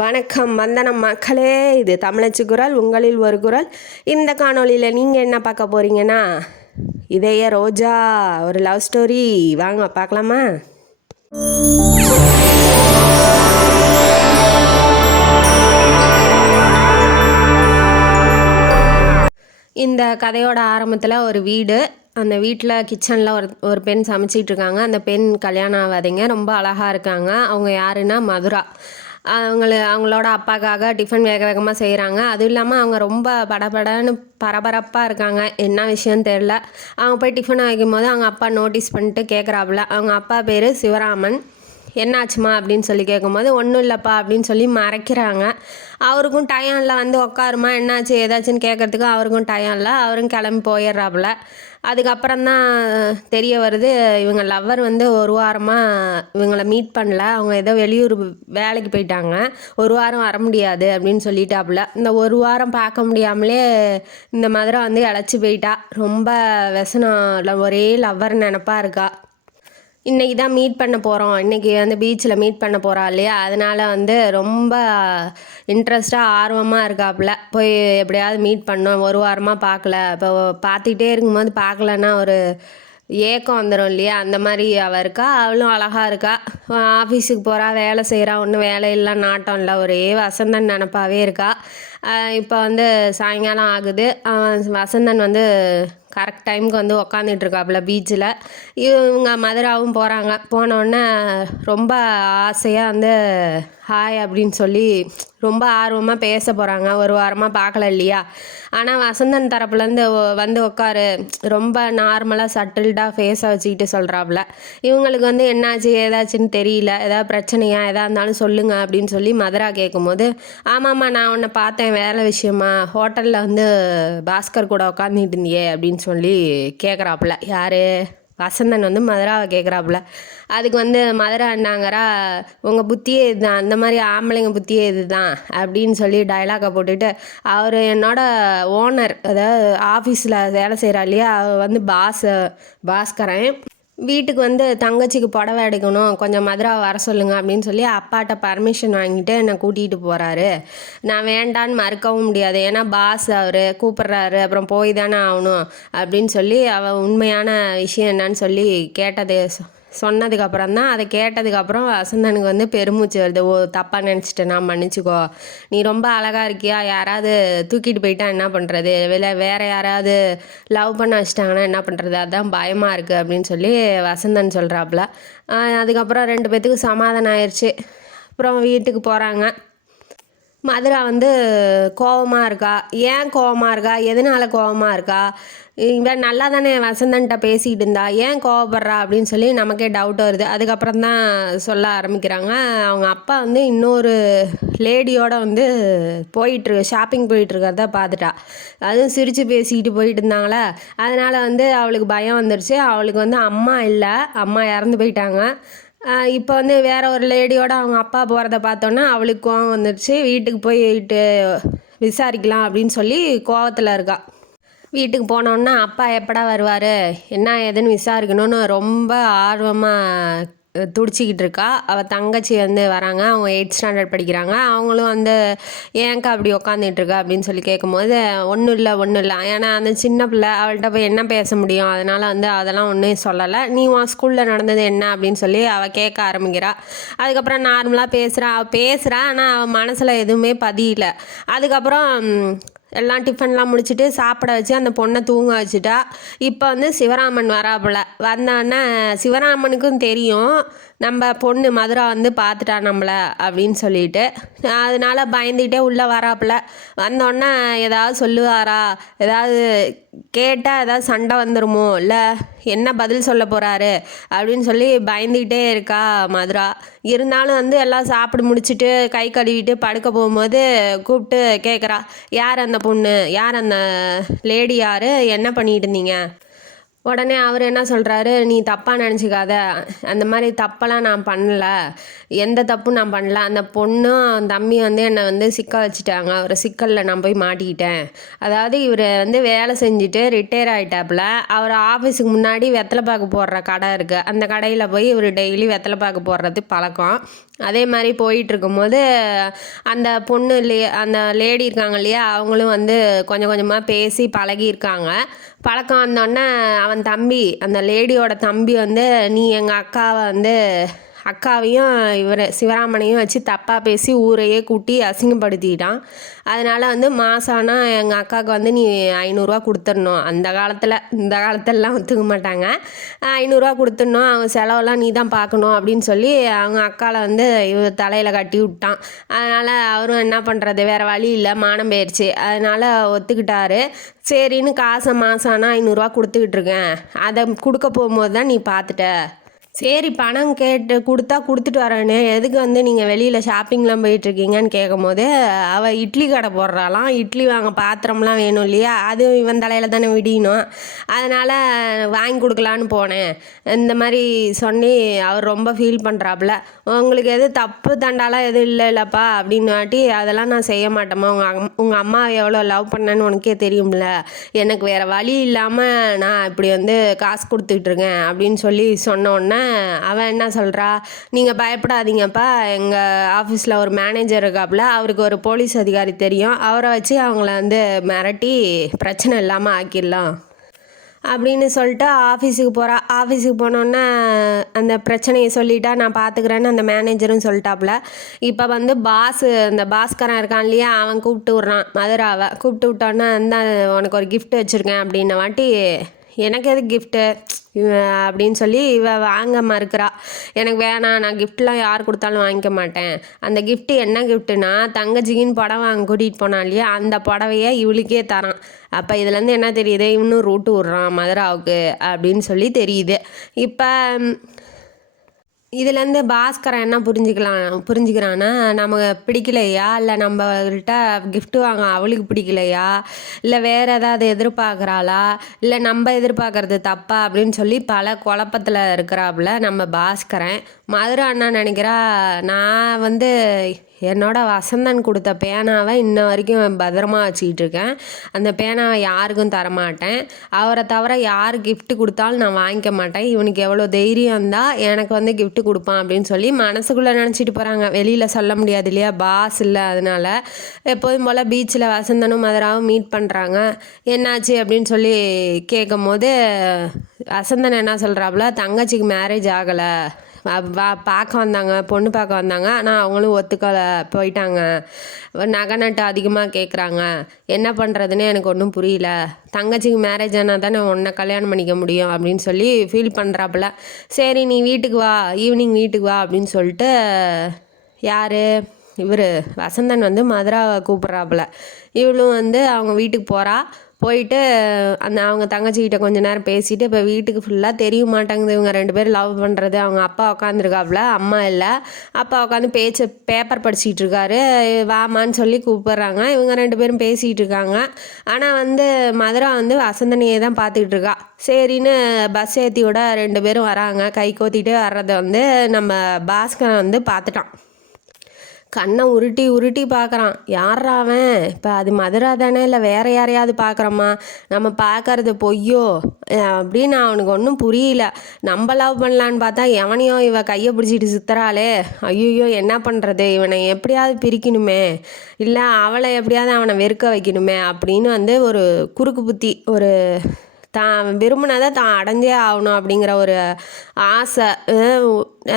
வணக்கம் வந்தனம் மக்களே, இது தமிழச்சு குரல், உங்களில் ஒரு குரல். இந்த காணொளியில் நீங்கள் என்ன பார்க்க போகிறீங்கன்னா, இதய ரோஜா ஒரு லவ் ஸ்டோரி. வாங்க பார்க்கலாமா? இந்த கதையோட ஆரம்பத்தில் ஒரு வீடு, அந்த வீட்டில் கிச்சனில் ஒரு பெண் சமைச்சிட்டு இருக்காங்க. அந்த பெண் கல்யாணம் ஆகாதீங்க, ரொம்ப அழகாக இருக்காங்க. அவங்க யாருன்னா மதுரா. அவங்களோட அப்பாக்காக டிஃபன் வேக வேகமாக செய்கிறாங்க. அதுவும் இல்லாமல் அவங்க ரொம்ப படபடன்னு பரபரப்பாக இருக்காங்க. என்ன விஷயம்னு தெரில. அவங்க போய் டிஃபன் வைக்கும் போது அவங்க அப்பா நோட்டீஸ் பண்ணிட்டு கேட்குறாப்புல. அவங்க அப்பா பேர் சிவராமன். என்னாச்சுமா அப்படின்னு சொல்லி கேட்கும்போது, ஒன்றும் இல்லைப்பா அப்படின்னு சொல்லி மறைக்கிறாங்க. அவருக்கும் டயம் இல்லை, வந்து உட்காருமா என்னாச்சு ஏதாச்சுன்னு கேட்குறதுக்கு அவருக்கும் டயம் இல்லை. அவரும் கிளம்பி போயிடுறாப்புல. அதுக்கப்புறம் தான் தெரிய வருது, இவங்க லவ்வர் வந்து ஒரு வாரமாக இவங்கள மீட் பண்ணல. அவங்க ஏதோ வெளியூர் வேலைக்கு போயிட்டாங்க, ஒரு வாரம் வர முடியாது அப்படின்னு சொல்லிட்டாப்புல. இந்த ஒரு வாரம் பார்க்க முடியாமலே இந்த மாதிரி வந்து இழைச்சி போயிட்டா. ரொம்ப व्यசனம், ஒரே லவ்வர் நினப்பாக இருக்கா. இன்றைக்கி தான் மீட் பண்ண போகிறோம், இன்றைக்கி வந்து பீச்சில் மீட் பண்ண போகிறா இல்லையா, அதனால் வந்து ரொம்ப இன்ட்ரெஸ்டாக ஆர்வமாக இருக்காப்புல. போய் எப்படியாவது மீட் பண்ணோம், ஒரு வாரமாக பார்க்கல. இப்போ பார்த்துக்கிட்டே இருக்கும்போது பார்க்கலன்னா ஒரு ஏக்கம் வந்துடும் இல்லையா, அந்த மாதிரி அவள் இருக்கா. அவளும் அழகாக இருக்கா. ஆஃபீஸுக்கு போகிறா, வேலை செய்கிறா, ஒன்றும் வேலை இல்லை, நாட்டம் இல்லை, ஒரே வசந்தன் நினப்பாவே இருக்கா. இப்போ வந்து சாயங்காலம் ஆகுது. வசந்தன் வந்து கரெக்ட் டைமுக்கு வந்து உக்காந்துட்ருக்காப்புல பீச்சில். இவங்க மதுராவும் போகிறாங்க. போனோடனே ரொம்ப ஆசையாக வந்து ஹாய் அப்படின்னு சொல்லி ரொம்ப ஆர்வமாக பேச போகிறாங்க. ஒரு வாரமாக பார்க்கல இல்லையா. ஆனால் வசந்தன் தரப்புலேருந்து வந்து உட்காரு, ரொம்ப நார்மலாக சட்டில்டாக ஃபேஸை வச்சுக்கிட்டு சொல்கிறாப்புல. இவங்களுக்கு வந்து என்னாச்சு ஏதாச்சுன்னு தெரியல, ஏதாவது பிரச்சனையா எதாக இருந்தாலும் சொல்லுங்கள் அப்படின்னு சொல்லி மதுரா கேட்கும்போது, ஆமாம்மா நான் உன்னை பார்த்தேன் வேலை விஷயமா, ஹோட்டலில் வந்து பாஸ்கர் கூட உட்காந்துட்டு இருந்தியே அப்படின்னு சொல்லி கேட்குறாப்புல. யார்? வசந்தன் வந்து மதுராவை கேட்குறாப்புல. அதுக்கு வந்து மதுரா என்னாங்கிறா, உங்கள் புத்தியே இதுதான், அந்த மாதிரி ஆம்பளைங்க புத்தியே இதுதான் அப்படின்னு சொல்லி டைலாகை போட்டுட்டு, அவர் என்னோட ஓனர், அதாவது ஆஃபீஸில் வேலை செய்கிறா இல்லையா, அவர் வந்து பாஸ்கரன். வீட்டுக்கு வந்து தங்கச்சிக்கு புடவை எடுக்கணும், கொஞ்சம் மதுராவை வர சொல்லுங்க அப்படின்னு சொல்லி அப்பாட்ட பர்மிஷன் வாங்கிட்டு என்னை கூட்டிகிட்டு போகிறாரு. நான் வேண்டான்னு மறுக்கவும் முடியாது, ஏன்னா பாஸ் அவர் கூப்பிட்றாரு, அப்புறம் போய் தானே ஆகணும் அப்படின்னு சொல்லி அவள் உண்மையான விஷயம் என்னன்னு சொல்லி சொன்னதுக்கப்புறம் தான், அதை கேட்டதுக்கப்புறம் வசந்தனுக்கு வந்து பெருமூச்சு வருது. ஓ தப்பாக நினச்சிட்டேன், நான் மன்னிச்சிக்கோ, நீ ரொம்ப அழகாக இருக்கியா, யாராவது தூக்கிட்டு போயிட்டா என்ன பண்ணுறது, வேறு யாராவது லவ் பண்ண வச்சிட்டாங்கன்னா என்ன பண்ணுறது, அதுதான் பயமாக இருக்குது அப்படின்னு சொல்லி வசந்தன் சொல்கிறாப்புல. அதுக்கப்புறம் 2 பேர்த்துக்கு சமாதானம் ஆயிடுச்சு. அப்புறம் வீட்டுக்கு போகிறாங்க. மதுரா வந்து கோவமாக இருக்கா. ஏன் கோவமாக இருக்கா, எதனால் கோவமாக இருக்கா, இவன் நல்லா தானே வசந்தன்ட்ட பேசிகிட்டு இருந்தா, ஏன் கோவப்படுறா அப்படின்னு சொல்லி நமக்கே டவுட் வருது. அதுக்கப்புறம் தான் சொல்ல ஆரம்பிக்கிறாங்க. அவங்க அப்பா வந்து இன்னொரு லேடியோட வந்து ஷாப்பிங் போயிட்டுருக்கிறத பார்த்துட்டா. அதுவும் சிரித்து பேசிக்கிட்டு போயிட்டு இருந்தாங்களே, அதனால் வந்து அவளுக்கு பயம் வந்துடுச்சு. அவளுக்கு வந்து அம்மா இல்லை, அம்மா இறந்து போயிட்டாங்க. இப்போ வந்து வேற ஒரு லேடியோட அவங்க அப்பா போகிறத பார்த்தோன்னா அவளுக்கு கோவம் வந்துடுச்சு. வீட்டுக்கு போயிட்டு விசாரிக்கலாம் அப்படின்னு சொல்லி கோவத்தில் இருக்கா. வீட்டுக்கு போனோன்னா அப்பா எப்படா வருவார், என்ன ஏதுன்னு விசாரிக்கணும்னு ரொம்ப ஆர்வமாக துடிச்சிக்கிட்டு இருக்கா. அவள் தங்கச்சி வந்து வராங்க, அவங்க 8th ஸ்டாண்டர்ட் படிக்கிறாங்க. அவங்களும் வந்து ஏன்க்கா அப்படி உக்காந்துட்டுருக்கா அப்படின்னு சொல்லி கேட்கும்போது, ஒன்றும் இல்லை, ஏன்னா அந்த சின்ன பிள்ளை, அவள்கிட்ட போய் என்ன பேச முடியும், அதனால் வந்து அதெல்லாம் ஒன்றும் சொல்லலை. நீ உன் ஸ்கூலில் நடந்தது என்ன அப்படின்னு சொல்லி அவள் கேட்க ஆரம்பிக்கிறா. அதுக்கப்புறம் நார்மலாக பேசுகிறா, ஆனால் அவள் மனசில் எதுவுமே பதியல. அதுக்கப்புறம் எல்லாம் டிஃபன்லாம் முடிச்சுட்டு சாப்பிட வச்சு அந்த பொண்ணை தூங்க வச்சுட்டா. இப்போ வந்து சிவராமன் வராப்புல. வந்தோடனே சிவராமனுக்கும் தெரியும் நம்ம பொண்ணு மதுரா வந்து பார்த்துட்டா நம்மளை அப்படின்னு சொல்லிட்டு, அதனால பயந்துகிட்டே உள்ளே வராப்புல. வந்தோடனே ஏதாவது சொல்லுவாரா, ஏதாவது கேட்டால் ஏதாவது சண்டை வந்துடுமோ, இல்லை என்ன பதில் சொல்ல போகிறாரு அப்படின்னு சொல்லி பயந்துக்கிட்டே இருக்கா மதுரா. இருந்தாலும் வந்து எல்லாம் சாப்பிட்டு முடிச்சுட்டு கை கழுவிட்டு படுக்க போகும்போது கூப்பிட்டு கேட்குறா, யார் அந்த பொண்ணு, யார் அந்த லேடி, யார், என்ன பண்ணிகிட்டு இருந்தீங்க, உடனே அவர் என்ன சொல்கிறாரு, நீ தப்பாக நினச்சிக்காத, அந்த மாதிரி தப்பெல்லாம் நான் பண்ணல, எந்த தப்பும் நான் பண்ணல, அந்த பொண்ணும் தம்பி வந்து என்னை வந்து சிக்க வச்சுட்டாங்க, ஒரு சிக்கலில் நான் போய் மாட்டிக்கிட்டேன். அதாவது இவர் வந்து வேலை செஞ்சுட்டு ரிட்டையர் ஆகிட்டாப்புல. அவர் ஆஃபீஸுக்கு முன்னாடி வெத்தலை பாக்கு போடுற கடை இருக்குது, அந்த கடையில் போய் இவர் டெய்லி வெத்தலை பாக்கு போடுறது பழக்கம். அதே மாதிரி போயிட்டுருக்கும்போது அந்த பொண்ணு அந்த லேடி இருக்காங்க இல்லையா, அவங்களும் வந்து கொஞ்சம் கொஞ்சமாக பேசி பழகியிருக்காங்க. பழக்கம் வந்தோடனே அவன் தம்பி, அந்த லேடியோட தம்பி வந்து, நீ எங்கள் அக்காவை வந்து அக்காவையும் இவர் சிவராமனையும் வச்சு தப்பாக பேசி ஊரையே கூட்டி அசிங்கப்படுத்திட்டான். அதனால் வந்து மாதம் ஆனால் எங்கள் அக்காவுக்கு வந்து நீ 500ரூவா கொடுத்துடணும். அந்த காலத்தில், இந்த காலத்திலலாம் ஒத்துக்க மாட்டாங்க. 500ரூவா கொடுத்துடணும், அவங்க செலவெல்லாம் நீ தான் பார்க்கணும் அப்படின்னு சொல்லி அவங்க அக்காவை வந்து இவர் தலையில் கட்டி விட்டான். அதனால் அவரும் என்ன பண்ணுறது, வேறு வழி இல்லை, மானம் போயிடுச்சு. அதனால் ஒத்துக்கிட்டாரு. சரின்னு காசை மாதம் ஆனால் 500ரூவா கொடுத்துக்கிட்டு இருக்கேன், அதை கொடுக்க போகும்போது தான் நீ பார்த்துட்ட. சரி, பணம் கேட்டு கொடுத்தா கொடுத்துட்டு வரேன்னு, எதுக்கு வந்து நீங்கள் வெளியில் ஷாப்பிங்லாம் போயிட்டுருக்கீங்கன்னு கேட்கும்போது, அவள் இட்லி கடை போடுறாளாம், இட்லி வாங்க பாத்திரம்லாம் வேணும் இல்லையா, அது இவன் தலையில் தானே விடியணும், அதனால் வாங்கி கொடுக்கலான்னு போனேன், இந்த மாதிரி சொல்லி அவர் ரொம்ப ஃபீல் பண்ணுறாப்புல. உங்களுக்கு எது தப்பு தண்டாலாம் எதுவும் இல்லைல்லப்பா அப்படின்னு வாட்டி, அதெல்லாம் நான் செய்ய மாட்டேம்மா, உங்கள் அம்மா எவ்வளோ லவ் பண்ணேன்னு உனக்கே தெரியும்ல, எனக்கு வேறு வழி இல்லாமல் நான் இப்படி வந்து காசு கொடுத்துக்கிட்டு இருக்கேன் அப்படின்னு சொல்லி சொன்னோன்னே அவன் என்ன சொல்கிறா, நீங்கள் பயப்படாதீங்கப்பா, எங்கள் ஆஃபீஸில் ஒரு மேனேஜர் இருக்காப்புல, அவருக்கு ஒரு போலீஸ் அதிகாரி தெரியும், அவரை வச்சு அவங்கள வந்து மிரட்டி பிரச்சனை இல்லாமல் ஆக்கிடலாம் அப்படின்னு சொல்லிட்டு ஆஃபீஸுக்கு போகிறா. ஆஃபீஸுக்கு போனோன்னே அந்த பிரச்சனையை சொல்லிட்டா, நான் பார்த்துக்கிறேன்னு அந்த மேனேஜரும் சொல்லிட்டாப்புல. இப்போ வந்து அந்த பாஸ்கரன் இருக்கான் இல்லையா, அவன் கூப்பிட்டு விட்றான் மதுராவை. கூப்பிட்டு விட்டோன்னே அந்த உனக்கு ஒரு கிஃப்ட் வச்சுருக்கேன் அப்படின்ன வாட்டி, எனக்கு எது கிஃப்ட்டு அப்படின்னு சொல்லி இவ வாங்க மறுக்கிறா. எனக்கு வேணாம், நான் கிஃப்ட்லாம் யார் கொடுத்தாலும் வாங்கிக்க மாட்டேன். அந்த கிஃப்ட்டு என்ன கிஃப்ட்டுனா, தங்கச்சிக்கின்னு புடவை வாங்க கூட்டிகிட்டு போனான் இல்லையா, அந்த புடவையை இவளுக்கே தரான். அப்போ இதுலேருந்து என்ன தெரியுது, இன்னும் ரூட்டு விட்றான் மதுராவுக்கு அப்படின்னு சொல்லி தெரியுது. இப்போ இதுலேருந்து பாஸ்கரன் என்ன புரிஞ்சுக்கிறான்னா, நமக்கு பிடிக்கலையா, இல்லை நம்மள்கிட்ட கிஃப்ட் வாங்க அவளுக்கு பிடிக்கலையா, இல்லை வேறு ஏதாவது எதிர்பார்க்குறாளா, இல்லை நம்ம எதிர்பார்க்குறது தப்பா அப்படின்னு சொல்லி பல குழப்பத்தில் இருக்கிறாப்புல நம்ம பாஸ்கரன். மதுரை அண்ணா நினைக்கிறா, நான் வந்து என்னோட வசந்தன் கொடுத்த பேனாவை இன்ன வரைக்கும் பத்திரமா வச்சுக்கிட்டு இருக்கேன், அந்த பேனாவை யாருக்கும் தரமாட்டேன், அவரை தவிர யார் கிஃப்ட் கொடுத்தாலும் நான் வாங்கிக்க மாட்டேன், இவனுக்கு எவ்வளோ தைரியம் இருந்தால் எனக்கு வந்து கிஃப்ட் கொடுப்பான் அப்படின்னு சொல்லி மனசுக்குள்ளே நினச்சிட்டு போகிறாங்க. வெளியில் சொல்ல முடியாது இல்லையா, பாஸ் இல்லை. அதனால் எப்போதும் போல் பீச்சில் வசந்தனும் மதுராவும் மீட் பண்ணுறாங்க. என்னாச்சு அப்படின்னு சொல்லி கேட்கும் போது வசந்தன் என்ன சொல்கிறாப்புல, தங்கச்சிக்கு மேரேஜ் ஆகலை, பார்க்க வந்தாங்க, பொண்ணு பார்க்க வந்தாங்க, ஆனால் அவங்களும் ஒத்துக்கலை, போயிட்டாங்க, நகை நட்டு அதிகமாக கேட்குறாங்க, என்ன பண்ணுறதுன்னு எனக்கு ஒன்றும் புரியல, தங்கச்சிக்கு மேரேஜ் ஆனால் தானே உன்னை கல்யாணம் பண்ணிக்க முடியும் அப்படின்னு சொல்லி ஃபீல் பண்ணுறாப்புல. சரி நீ வீட்டுக்கு வா, ஈவினிங் வீட்டுக்கு வா அப்படின்னு சொல்லிட்டு யார் இவர் வசந்தன் வந்து மதுராவை கூப்பிட்றாப்புல. இவளும் வந்து அவங்க வீட்டுக்கு போகிறா. போயிட்டு அவங்க தங்கச்சிக்கிட்ட கொஞ்ச நேரம் பேசிட்டு, இப்போ வீட்டுக்கு ஃபுல்லாக தெரிய மாட்டேங்குது இவங்க 2 பேரும் லவ் பண்ணுறது. அவங்க அப்பா உட்காந்துருக்காப்புல, அம்மா இல்லை. அப்பா உட்காந்து பேப்பர் படிச்சிக்கிட்டு இருக்காரு. வாமான்னு சொல்லி கூப்பிட்றாங்க. இவங்க 2 பேரும் பேசிகிட்டு இருக்காங்க. ஆனால் வந்து மதுரா வந்து வசந்தனையே தான் பார்த்துக்கிட்டு இருக்கா. சரின்னு பஸ் ஏற்றி விட 2 பேரும் வராங்க. கை கோத்திட்டு வர்றதை வந்து நம்ம பாஸ்கரன் வந்து பார்த்துட்டான். கண்ணை உருட்டி உருட்டி பார்க்குறான். யாரா அவன், இப்போ அது மதுரா தானே, இல்லை வேறு யாரையாவது பார்க்குறோமா, நம்ம பார்க்கறது பொய்யோ அப்படின்னு அவனுக்கு ஒன்றும் புரியல. நம்ம லவ் பண்ணலான்னு பார்த்தா எவனையும் இவ கையை பிடிச்சிட்டு சுற்றுறாளே, ஐயோ என்ன பண்ணுறது, இவனை எப்படியாவது பிரிக்கணுமே, இல்லை அவளை எப்படியாவது அவனை வெறுக்க வைக்கணுமே அப்படின்னு வந்து ஒரு குறுக்கு புத்தி, ஒரு தான் விரும்பினதை தான் அடைஞ்சே ஆகணும் அப்படிங்கிற ஒரு ஆசை.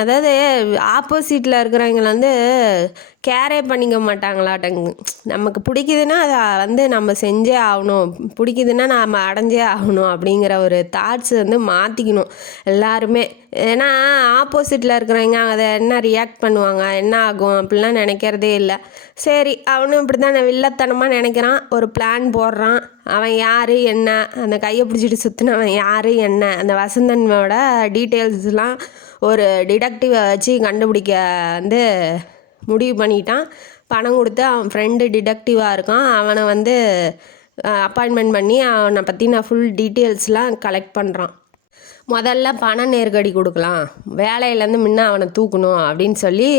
அதாவது ஆப்போசிட்டில் இருக்கிறவங்க வந்து கேரே பண்ணிக்க மாட்டாங்களாட்டங்க. நமக்கு பிடிக்குதுன்னா அதை வந்து நம்ம செஞ்சே ஆகணும், பிடிக்குதுன்னா நம்ம அடைஞ்சே ஆகணும் அப்படிங்கிற ஒரு தாட்ஸ் வந்து மாற்றிக்கணும் எல்லாருமே. ஏன்னா ஆப்போசிட்டில் இருக்கிறவங்க அதை என்ன ரியாக்ட் பண்ணுவாங்க, என்ன ஆகும் அப்படிலாம் நினைக்கிறதே இல்லை. சரி அவனும் இப்படி தான் வில்லத்தனமாக நினைக்கிறான். ஒரு பிளான் போடுறான். அவன் யார் என்ன, அந்த கையை பிடிச்சிட்டு சுற்றினவன் யார் என்ன, அந்த வசந்தனோட டீட்டெயில்ஸ்லாம் ஒரு டிடெக்டிவை வச்சு கண்டுபிடிக்க வந்து முடிவு பண்ணிட்டான். பணம் கொடுத்து அவன் ஃப்ரெண்டு டிடெக்டிவாக இருக்கான், அவனை வந்து அப்பாயின்மெண்ட் பண்ணி அவனை பற்றின ஃபுல் டீட்டெயில்ஸ்லாம் கலெக்ட் பண்ணுறான். முதல்ல பண நெருக்கடி கொடுக்கலாம், வேலையிலேருந்து முன்ன அவனை தூக்கணும் அப்படின்னு சொல்லி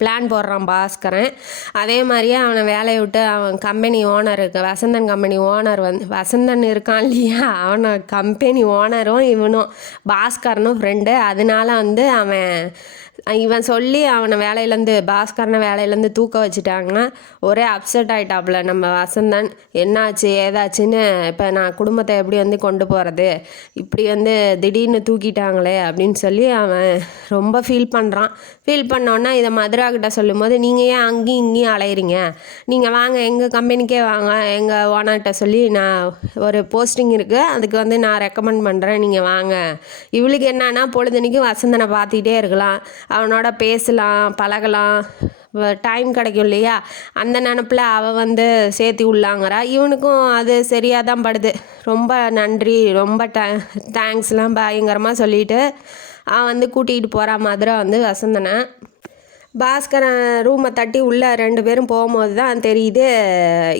பிளான் போடுறான் பாஸ்கரன். அதே மாதிரியே அவனை வேலையை விட்டு அவன் company owner Vasanthan company owner Vasanthan இருக்கான் இல்லையா, அவனை கம்பெனி ஓனரும் இவனும் பாஸ்கரனும் ஃப்ரெண்டு. அதனால இவன் சொல்லி அவனை பாஸ்கரனை வேலையிலேருந்து தூக்க வச்சுட்டாங்கன்னா ஒரே அப்செட் ஆகிட்டாப்புல நம்ம வசந்தன். என்னாச்சு ஏதாச்சுன்னு, இப்போ நான் குடும்பத்தை எப்படி கொண்டு போகிறது, இப்படி திடீர்னு தூக்கிட்டாங்களே அப்படின்னு சொல்லி அவன் ரொம்ப ஃபீல் பண்ணுறான். ஃபீல் பண்ணோன்னா இதை மதுரா கிட்ட சொல்லும்போது, நீங்கள் ஏன் அங்கேயும் இங்கேயும் அலையிறீங்க, நீங்கள் வாங்க எங்கள் கம்பெனிக்கே வாங்க, எங்கள் ஓனர்கிட்ட சொல்லி நான் ஒரு போஸ்டிங் இருக்குது, அதுக்கு நான் ரெக்கமெண்ட் பண்ணுறேன், நீங்கள் வாங்க. இவளுக்கு என்னன்னா பொழுதுனைக்கும் வசந்தனை பார்த்துக்கிட்டே இருக்கலாம், அவனோட பேசலாம் பழகலாம், டைம் கிடைக்கும் இல்லையா, அந்த நினப்பில் அவள் சேர்த்தி உள்ளாங்கிறா. இவனுக்கும் அது சரியாக தான் படுது. ரொம்ப நன்றி, ரொம்ப தேங்க்ஸ்லாம் பயங்கரமாக சொல்லிவிட்டு அவன் கூட்டிகிட்டு போகிறான் மதுரை வசந்தனை. பாஸ்கரன் ரூமை தட்டி உள்ளே 2 பேரும் போகும்போது தான் தெரியுது,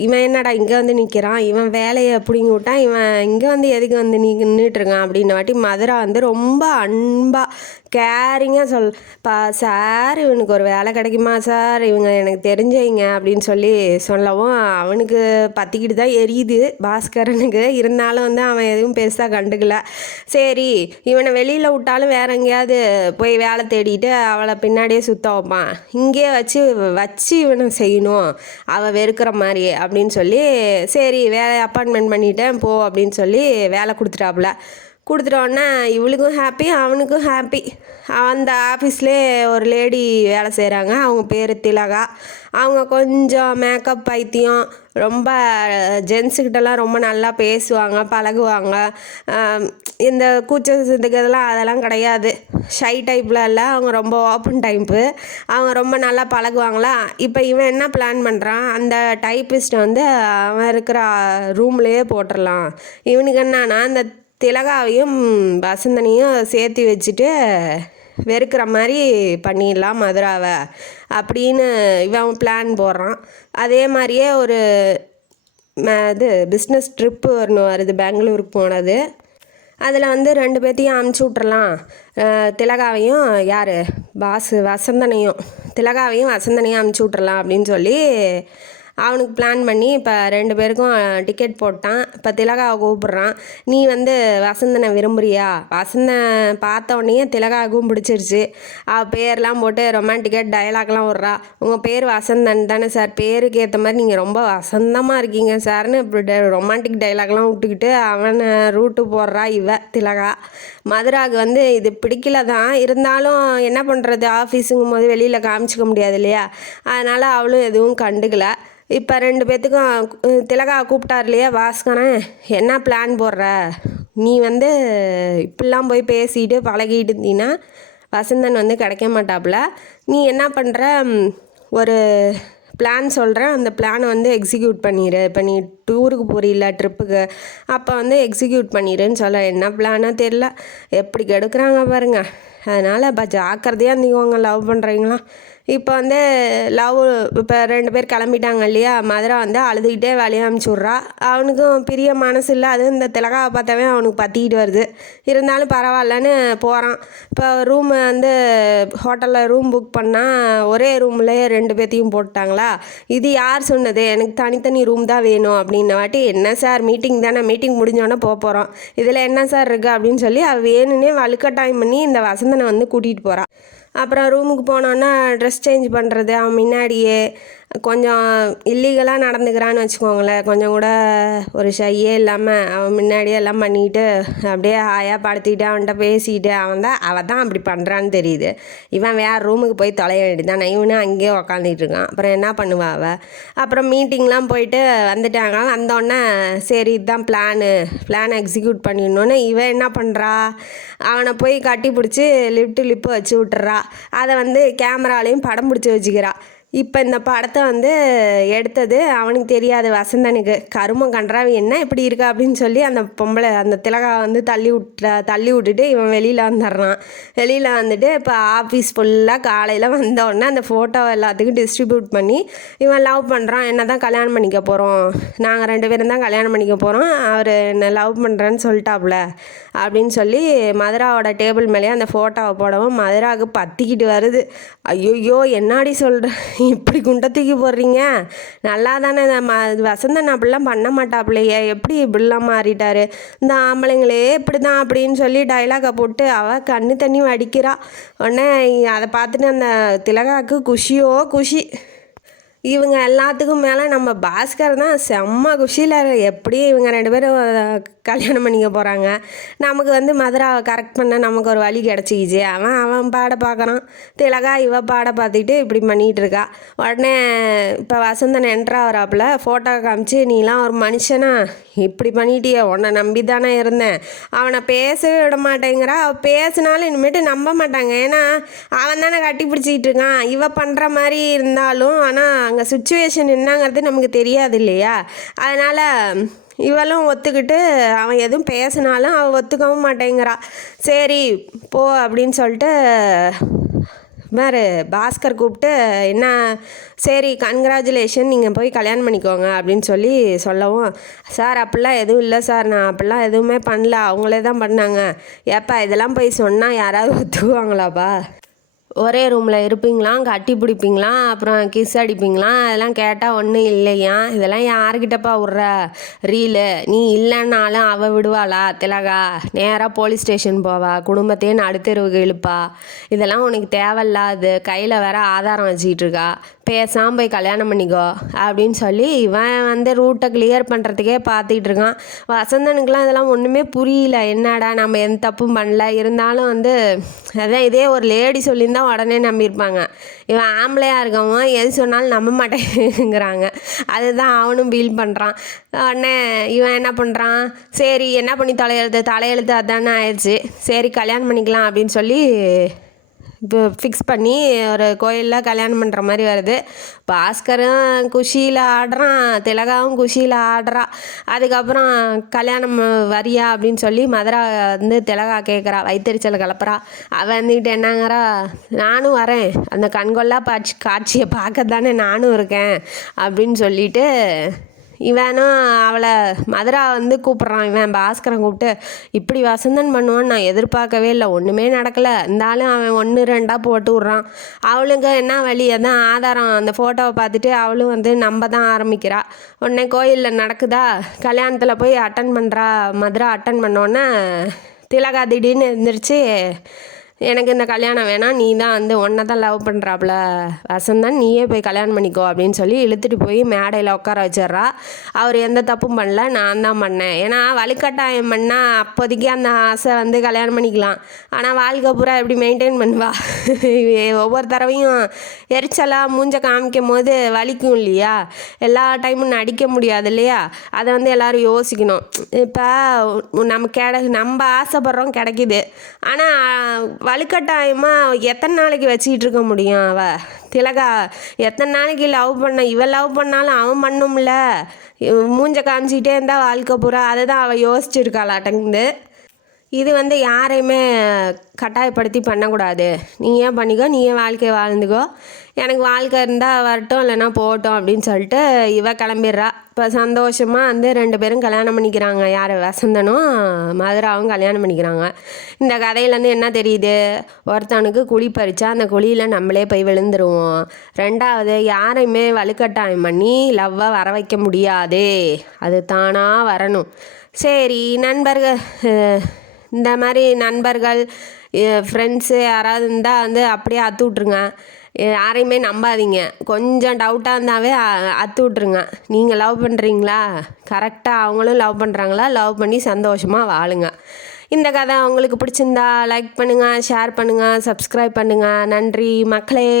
இவன் என்னடா இங்கே நிற்கிறான், இவன் வேலையை பிடிங்கி விட்டான், இவன் இங்கே எதுக்கு நின்றுட்டுருக்கான் அப்படின்னு வாட்டி மதுரா ரொம்ப அன்பாக கேரிங்காக சார் இவனுக்கு ஒரு வேலை கிடைக்குமா சார், இவங்க எனக்கு தெரிஞ்சவங்க அப்படின்னு சொல்லவும் அவனுக்கு பற்றிக்கிட்டு தான் எரியுது பாஸ்கரனுக்கு. இருந்தாலும் அவன் எதுவும் பெருசாக கண்டுக்கல. சரி இவனை வெளியில் விட்டாலும் வேற எங்கேயாவது போய் வேலை தேடிட்டு அவளை பின்னாடியே சுத்த வைப்பான், இங்கே வச்சு இவனை செய்யணும் அவள் வெறுக்கிற மாதிரி அப்படின்னு சொல்லி, சரி வேலை அப்பாயின்மெண்ட் பண்ணிட்டேன் போ அப்படின்னு சொல்லி வேலை கொடுத்துட்டோன்னே இவளுக்கும் ஹாப்பி அவனுக்கும் ஹாப்பி. அந்த ஆஃபீஸ்லேயே ஒரு லேடி வேலை செய்கிறாங்க, அவங்க பேர் திலகா. அவங்க கொஞ்சம் மேக்கப் பைத்தியம், ரொம்ப ஜென்ஸுக்கிட்டலாம் ரொம்ப நல்லா பேசுவாங்க பழகுவாங்க. இந்த கூச்சத்துக்கெல்லாம் அதெல்லாம் கிடையாது, ஷை டைப்பில் இல்லை, அவங்க ரொம்ப ஓப்பன் டைப்பு. அவங்க ரொம்ப நல்லா பழகுவாங்களா. இப்போ இவன் என்ன பிளான் பண்ணுறான், அந்த டைப்பிஸ்ட்டை அவன் இருக்கிற ரூம்லேயே போட்டுடலாம். இவனுக்கு என்னன்னா அந்த திலகாவையும் வசந்தனையும் சேர்த்து வச்சுட்டு வெறுக்கிற மாதிரி பண்ணிடலாம் மதுராவை அப்படின்னு இவன் பிளான் போடுறான். அதே மாதிரியே ஒரு பிஸ்னஸ் ட்ரிப்பு வருது பெங்களூருக்கு போனது. அதில் 2 பேர்த்தையும் அமுச்சு விட்றலாம், திலகாவையும் திலகாவையும் வசந்தனையும் அமுச்சு விட்றலாம் அப்படின்னு சொல்லி அவனுக்கு பிளான் பண்ணி இப்போ 2 பேருக்கும் டிக்கெட் போட்டான். இப்போ திலகாவை கூப்பிட்றான், நீ வசந்தனை விரும்புறியா? வசந்தன் பார்த்த உடனே திலகாவுக்கும் பிடிச்சிருச்சு. அவள் பேர்லாம் போட்டு ரொமான்டிக்காக டயலாக்லாம் விட்றா. உங்கள் பேர் வசந்தன் தானே சார், பேருக்கு ஏற்ற மாதிரி நீங்கள் ரொம்ப வசந்தமாக இருக்கீங்க சார்னு இப்படி ரொமான்டிக் டயலாக்லாம் விட்டுக்கிட்டு அவனை ரூட்டு போடுறா திலகா. மதுராவுக்கு இது பிடிக்கல தான், இருந்தாலும் என்ன பண்ணுறது, ஆஃபீஸுங்கும் போது வெளியில் காமிச்சிக்க முடியாது இல்லையா, அதனால் அவளும் எதுவும் கண்டுக்கல. இப்போ 2 பேர்த்துக்கும் திலகா கூப்பிட்டார் இல்லையா பாஸ்கரன், என்ன பிளான் போடுற, நீ இப்படிலாம் போய் பேசிட்டு பழகிட்டு இருந்தீங்கன்னா வசந்தன் கிடைக்க மாட்டாப்புல, நீ என்ன பண்ணுற, ஒரு பிளான் சொல்கிறேன், அந்த பிளானை எக்ஸிக்யூட் பண்ணிடு. இப்போ நீ டூருக்கு போகிறீல்ல ட்ரிப்புக்கு, அப்போ எக்ஸிக்யூட் பண்ணிடுன்னு சொல்ல. என்ன பிளானாக தெரில, எப்படி கெடுக்கிறாங்க பாருங்கள். அதனால் இப்போ ஜாக்கிரதையாக இருந்துக்குவாங்க லவ் பண்ணுறீங்களா. இப்போ இப்போ 2 பேர் கிளம்பிட்டாங்க இல்லையா, மதுரா அழுதுகிட்டே வேலையை அனுப்பிச்சி விட்றா. அவனுக்கும் பிரிய மனசு இல்லை, அது இந்த திலகாவை பார்த்தாவே அவனுக்கு பற்றிக்கிட்டு வருது. இருந்தாலும் பரவாயில்லன்னு போகிறான். இப்போ ரூம் ஹோட்டலில் ரூம் புக் பண்ணால் ஒரே ரூம்லேயே 2 பேர்த்தையும் போட்டாங்களா. இது யார் சொன்னது, எனக்கு தனித்தனி ரூம் தான் வேணும் அப்படின்ன வாட்டி, என்ன சார் மீட்டிங் தானே, மீட்டிங் முடிஞ்சோடனே போகிறோம், இதில் என்ன சார் இருக்குது அப்படின்னு சொல்லி அவள் வேணுன்னே வலுக்கட்டாயம் பண்ணி இந்த வசந்தனை கூட்டிகிட்டு போகிறான். அப்புறம் ரூமுக்கு போனோன்னா ட்ரெஸ் சேஞ்ச் பண்ணுறது, அவன் முன்னாடியே கொஞ்சம் இல்லீகலாக நடந்துக்கிறான்னு வச்சுக்கோங்களேன், கொஞ்சம் கூட ஒரு ஷையே இல்லாமல் அவன் முன்னாடியே எல்லாம் பண்ணிக்கிட்டு அப்படியே ஹாயாக படுத்திக்கிட்டு அவன்கிட்ட பேசிக்கிட்டு அவள் தான் அப்படி பண்ணுறான்னு தெரியுது. இவன் வேறு ரூமுக்கு போய் தொலைய வேண்டியதான், இவனும் அங்கேயே உக்காந்துட்டு இருக்கான். அப்புறம் என்ன பண்ணுவா அவள். அப்புறம் மீட்டிங்லாம் போயிட்டு வந்துட்டாங்க. வந்தோடனே சரி இதுதான் பிளானை எக்ஸிக்யூட் பண்ணிடணுன்னு இவன் என்ன பண்ணுறா, அவனை போய் கட்டி பிடிச்சி லிப்பு வச்சு விட்டுறா. அதை கேமராலையும் படம் பிடிச்சி வச்சுக்கிறா. இப்போ இந்த படத்தை வந்து எடுத்தது அவனுக்கு தெரியாது, வசந்தனுக்கு. கருமம் கன்றாவி என்ன இப்படி இருக்கா அப்படின்னு சொல்லி அந்த பொம்பளை அந்த திலகா வந்து தள்ளி விட்டுட்டு இவன் வெளியில் வந்துடுறான். வெளியில் வந்துட்டு இப்போ ஆஃபீஸ் ஃபுல்லாக காலையில் வந்தோடனே அந்த ஃபோட்டோவை எல்லாத்துக்கும் டிஸ்ட்ரிபியூட் பண்ணி இவன் லவ் பண்ணுறான், என்ன தான் கல்யாணம் பண்ணிக்க போகிறோம், நாங்கள் 2 பேரும் தான் கல்யாணம் பண்ணிக்க போகிறோம், அவர் என்ன லவ் பண்ணுறேன்னு சொல்லிட்டாப்புல அப்படின்னு சொல்லி மதுராவோட டேபிள் மேலேயே அந்த ஃபோட்டோவை போடவும் மதுராவுக்கு பற்றிக்கிட்டு வருது. ஐயோ என்னாடி சொல்கிறேன், இப்படி குண்டை தூக்கி போடுறீங்க, நல்லா தானே வசந்தன் அப்படிலாம் பண்ண மாட்டாப்புலையே, எப்படி இப்படிலாம் மாறிட்டாரு, இந்த ஆம்பளைங்களே இப்படி தான் அப்படின்னு சொல்லி டைலாகை போட்டு அவள் கண்ணு தண்ணி வடிக்கிறா. உடனே அதை பார்த்துட்டு அந்த திலகாவுக்கு குஷியோ குஷி. இவங்க எல்லாத்துக்கும் மேலே நம்ம பாஸ்கர் தான் செம்ம குஷியில், எப்படி இவங்க 2 பேரும் கல்யாணம் பண்ணிக்க போகிறாங்க, நமக்கு வந்து மதுராவை கரெக்ட் பண்ண நமக்கு ஒரு வழி கிடச்சிக்கிச்சு. அவன் பாட பார்க்குறான், திலகா இவ பாட பார்த்துக்கிட்டு இப்படி பண்ணிகிட்டு இருக்கா. உடனே இப்போ வசந்தன் என்ட்ராகிறாப்புல ஃபோட்டோ காமிச்சு, நீலாம் ஒரு மனுஷனா இப்படி பண்ணிட்டியே, உன்னை நம்பி தானே இருந்தேன், அவனை பேசவே விட மாட்டேங்கிறா, அவள் பேசினாலும் இனிமேட்டு நம்ப மாட்டாங்க, ஏன்னா அவன் தானே கட்டி பிடிச்சிக்கிட்டு இருக்கான், இவ பண்ணுற மாதிரி இருந்தாலும். ஆனால் அங்கே சுச்சுவேஷன் என்னங்கிறது நமக்கு தெரியாது இல்லையா, அதனால் இவளும் ஒத்துக்கிட்டு அவன் எதுவும் பேசினாலும் அவள் ஒத்துக்கவும் மாட்டேங்கிறா. சரி போ அப்படின்னு சொல்லிட்டு பாஸ்கர் கூப்பிட்டு, என்ன சரி கங்க்ராச்சுலேஷன், நீங்கள் போய் கல்யாணம் பண்ணிக்கோங்க அப்படின்னு சொல்லவும், சார் அப்படிலாம் எதுவும் இல்லை சார், நான் அப்படிலாம் எதுவுமே பண்ணல, அவங்களே தான் பண்ணாங்க. ஏப்பா இதெல்லாம் போய் சொன்னால் யாராவது ஒத்துக்குவாங்களாப்பா, ஒரே ரூமில் இருப்பீங்களாம், கட்டி பிடிப்பீங்களாம், அப்புறம் கிஸ் அடிப்பீங்களாம், அதெல்லாம் கேட்டால் ஒன்றும் இல்லையா, இதெல்லாம் யார்கிட்டப்பா விட்ற ரீலு, நீ இல்லைன்னாலும் அவள் விடுவாளா திலகா, நேராக போலீஸ் ஸ்டேஷன் போவா, குடும்பத்தையே நடுத்தெருவுக்கு இழுப்பா, இதெல்லாம் உனக்கு தேவையில்லாது, கையில் வேற ஆதாரம் வச்சுக்கிட்டு இருக்கா, பேசாமல் போய் கல்யாணம் பண்ணிக்கோ அப்படின்னு சொல்லி இவன் வந்து ரூட்டை கிளியர் பண்ணுறதுக்கே பார்த்துக்கிட்டு இருக்கான். வசந்தனுக்குலாம் இதெல்லாம் ஒன்றுமே புரியல, என்னடா நம்ம எந்த தப்பும் பண்ணல, இருந்தாலும் வந்து அதான் இதே ஒரு லேடி சொல்லியிருந்தால் உடனே நம்பியிருப்பாங்க, இவன் ஆம்பளையாக இருக்கவன் எது சொன்னாலும் நம்ப மாட்டேங்கிறாங்க, அதுதான் அவனும் ஃபீல் பண்ணுறான். உடனே இவன் என்ன பண்ணுறான், சரி என்ன பண்ணி தலையெழுத்து அதானே ஆயிடுச்சு, சரி கல்யாணம் பண்ணிக்கலாம் அப்படின்னு சொல்லி இப்போ ஃபிக்ஸ் பண்ணி ஒரு கோயிலில் கல்யாணம் பண்ணுற மாதிரி வருது. பாஸ்கரும் குஷியில் ஆடுறான், திலகாவும் குஷியில் ஆடுறா. அதுக்கப்புறம் கல்யாணம் வரியா அப்படின்னு சொல்லி மதுரா வந்து திலகா கேட்குறா, வயிற்றுச்சல் கிளப்புறா. அவன் வந்துக்கிட்டு என்னங்கிறா, நானும் வரேன், அந்த கண்கொள்ளா காட்சியை பார்க்க தானே நானும் இருக்கேன் அப்படின்னு சொல்லிட்டு இவனும் அவளை மதுரா வந்து கூப்பிட்றான். இவன் பாஸ்கரன் கூப்பிட்டு, இப்படி வசந்தன் பண்ணுவான்னு நான் எதிர்பார்க்கவே இல்லை, ஒன்றுமே நடக்கலை, இருந்தாலும் அவன் 1 2 போட்டு விட்றான். அவளுங்க என்ன வழி, அதான் ஆதாரம், அந்த ஃபோட்டோவை பார்த்துட்டு அவளும் வந்து நம்ப தான் ஆரம்பிக்கிறா. உடனே கோயிலில் நடக்குதா, கல்யாணத்தில் போய் அட்டன் பண்ணுறா மதுரா. அட்டன் பண்ணோன்னே திலகா திடீர்னு எழுந்திரிச்சு, எனக்கு இந்த கல்யாணம் வேணாம், நீ தான் வந்து ஒன்றை தான் லவ் பண்ணுறாப்புல வசந்தன், நீயே போய் கல்யாணம் பண்ணிக்கோ அப்படின்னு சொல்லி இழுத்துட்டு போய் மேடையில் உட்கார வச்சிட்றா. அவர் எந்த தப்பும் பண்ணல, நான் தான் பண்ணேன், ஏன்னா வலுக்கட்டாயம் பண்ணால் அப்போதைக்கு அந்த ஆசை வந்து கல்யாணம் பண்ணிக்கலாம், ஆனால் வாழ்க்கை பூரா எப்படி மெயின்டைன் பண்ணுவா, ஒவ்வொரு தடவையும் எரிச்சலாக மூஞ்ச காமிக்கும் போது வலிக்கும் இல்லையா, எல்லா டைமும் நடிக்க முடியாது இல்லையா, அதை வந்து எல்லோரும் யோசிக்கணும். இப்போ நம்ம ஆசைப்படுறோம் கிடைக்கிது, ஆனால் வலுக்கட்டாயமாக எத்தனை நாளைக்கு வச்சுக்கிட்டு இருக்க முடியும், அவள் திலகா எத்தனை நாளைக்கு இவள் லவ் பண்ணாலும் அவன் பண்ணும்ல, மூஞ்ச காமிச்சிக்கிட்டே இருந்தால் வாழ்க்கை பூரா, அதை தான் அவள் யோசிச்சுருக்காளாட்டங்குது. இது வந்து யாரையுமே கட்டாயப்படுத்தி பண்ணக்கூடாது, நீ ஏன் பண்ணிக்கோ, நீ ஏன் வாழ்க்கையை வாழ்ந்துக்கோ, எனக்கு வாழ்க்கை இருந்தால் வரட்டும் இல்லைன்னா போகட்டும் அப்படின்னு சொல்லிட்டு இவ கிளம்பிடுறா. இப்போ சந்தோஷமாக வந்து 2 பேரும் கல்யாணம் பண்ணிக்கிறாங்க. யார், வசந்தனும் மதுராவும் கல்யாணம் பண்ணிக்கிறாங்க. இந்த கதையிலேருந்து என்ன தெரியுது, ஒருத்தனுக்கு குழி பறித்தா அந்த குழியில் நம்மளே போய் விழுந்துருவோம். 2வது, யாரையுமே வலுக்கட்டாயம் பண்ணி லவ்வை வர வைக்க முடியாது, அது தானாக வரணும். சரி நண்பர்கள், இந்த மாதிரி நண்பர்கள் ஃப்ரெண்ட்ஸு யாராவது இருந்தால் வந்து அப்படியே அத்து விட்ருங்க, யாரையுமே நம்பாதீங்க, கொஞ்சம் டவுட்டாக இருந்தாவே அத்து விட்ருங்க. நீங்கள் லவ் பண்ணுறீங்களா, கரெக்டாக அவங்களும் லவ் பண்ணுறாங்களா, லவ் பண்ணி சந்தோஷமாக வாழுங்க. இந்த கதை உங்களுக்கு பிடிச்சிருந்தா லைக் பண்ணுங்கள், ஷேர் பண்ணுங்கள், சப்ஸ்கிரைப் பண்ணுங்கள். நன்றி மக்களே.